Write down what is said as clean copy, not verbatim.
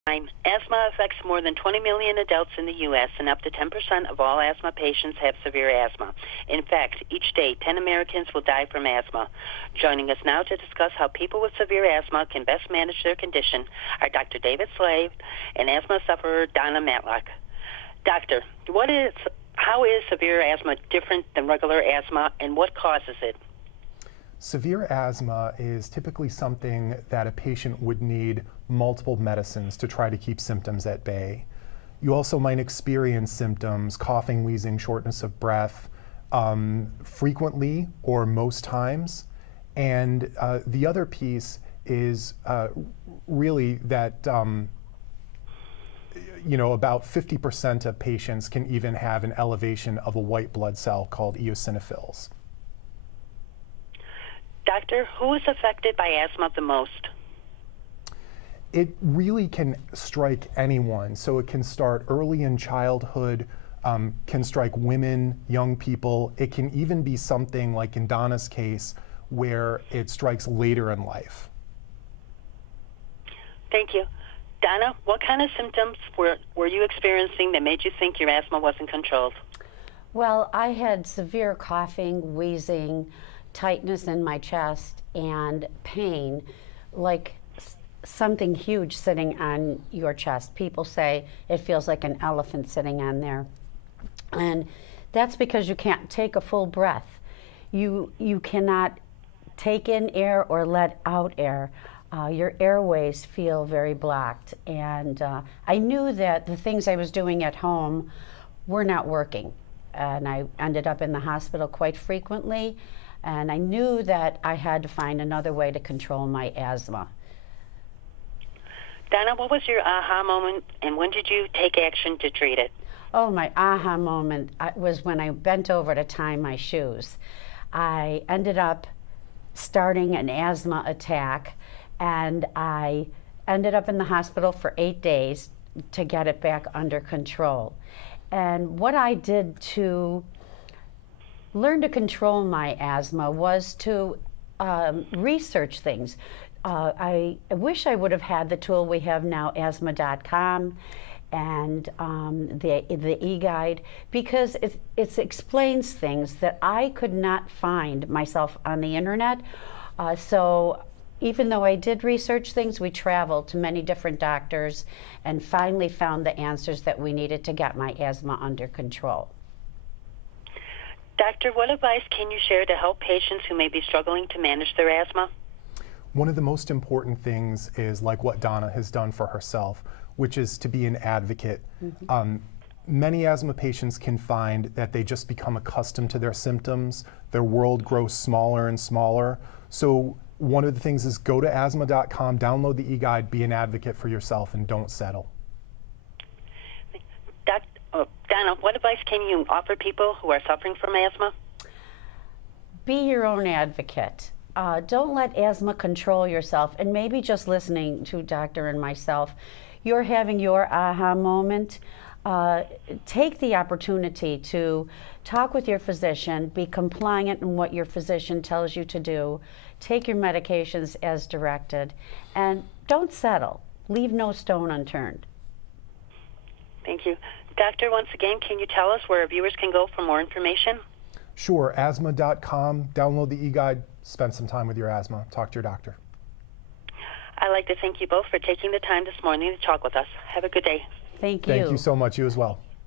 Asthma affects more than 20 million adults in the U.S., and up to 10% of all asthma patients have severe asthma. In fact, each day, 10 Americans will die from asthma. Joining us now to discuss how people with severe asthma can best manage their condition are Dr. David Slade and asthma sufferer Donna Matlock. Doctor, how is severe asthma different than regular asthma, and what causes it? Severe asthma is typically something that a patient would need multiple medicines to try to keep symptoms at bay. You also might experience symptoms, coughing, wheezing, shortness of breath, frequently or most times. And the other piece is really that about 50% of patients can even have an elevation of a white blood cell called eosinophils. Doctor, who is affected by asthma the most? It really can strike anyone. So it can start early in childhood, can strike women, young people. It can even be something like in Donna's case where it strikes later in life. Thank you. Donna, what kind of symptoms were you experiencing that made you think your asthma wasn't controlled? Well, I had severe coughing, wheezing, tightness in my chest, and pain, like something huge sitting on your chest. People say it feels like an elephant sitting on there. And that's because you can't take a full breath. You cannot take in air or let out air. Your airways feel very blocked. And I knew that the things I was doing at home were not working. And I ended up in the hospital quite frequently. And I knew that I had to find another way to control my asthma. Donna, what was your aha moment, and when did you take action to treat it? Oh, my aha moment was when I bent over to tie my shoes. I ended up starting an asthma attack, and I ended up in the hospital for 8 days to get it back under control. And what I did to learn to control my asthma was to research things. I wish I would have had the tool we have now, asthma.com, and the e-guide, because it explains things that I could not find myself on the internet. So even though I did research things, we traveled to many different doctors and finally found the answers that we needed to get my asthma under control. Doctor, what advice can you share to help patients who may be struggling to manage their asthma? One of the most important things is like what Donna has done for herself, which is to be an advocate. Mm-hmm. Many asthma patients can find that they just become accustomed to their symptoms. Their world grows smaller and smaller. So one of the things is go to asthma.com, download the e-guide, be an advocate for yourself, and don't settle. Donna, what advice can you offer people who are suffering from asthma? Be your own advocate. Don't let asthma control yourself. And maybe just listening to Doctor and myself, you're having your aha moment. Take the opportunity to talk with your physician, be compliant in what your physician tells you to do, take your medications as directed, and don't settle. Leave no stone unturned. Thank you. Doctor, once again, can you tell us where viewers can go for more information? Sure, asthma.com, download the e-guide, spend some time with your asthma, talk to your doctor. I'd like to thank you both for taking the time this morning to talk with us. Have a good day. Thank you. Thank you so much. You as well.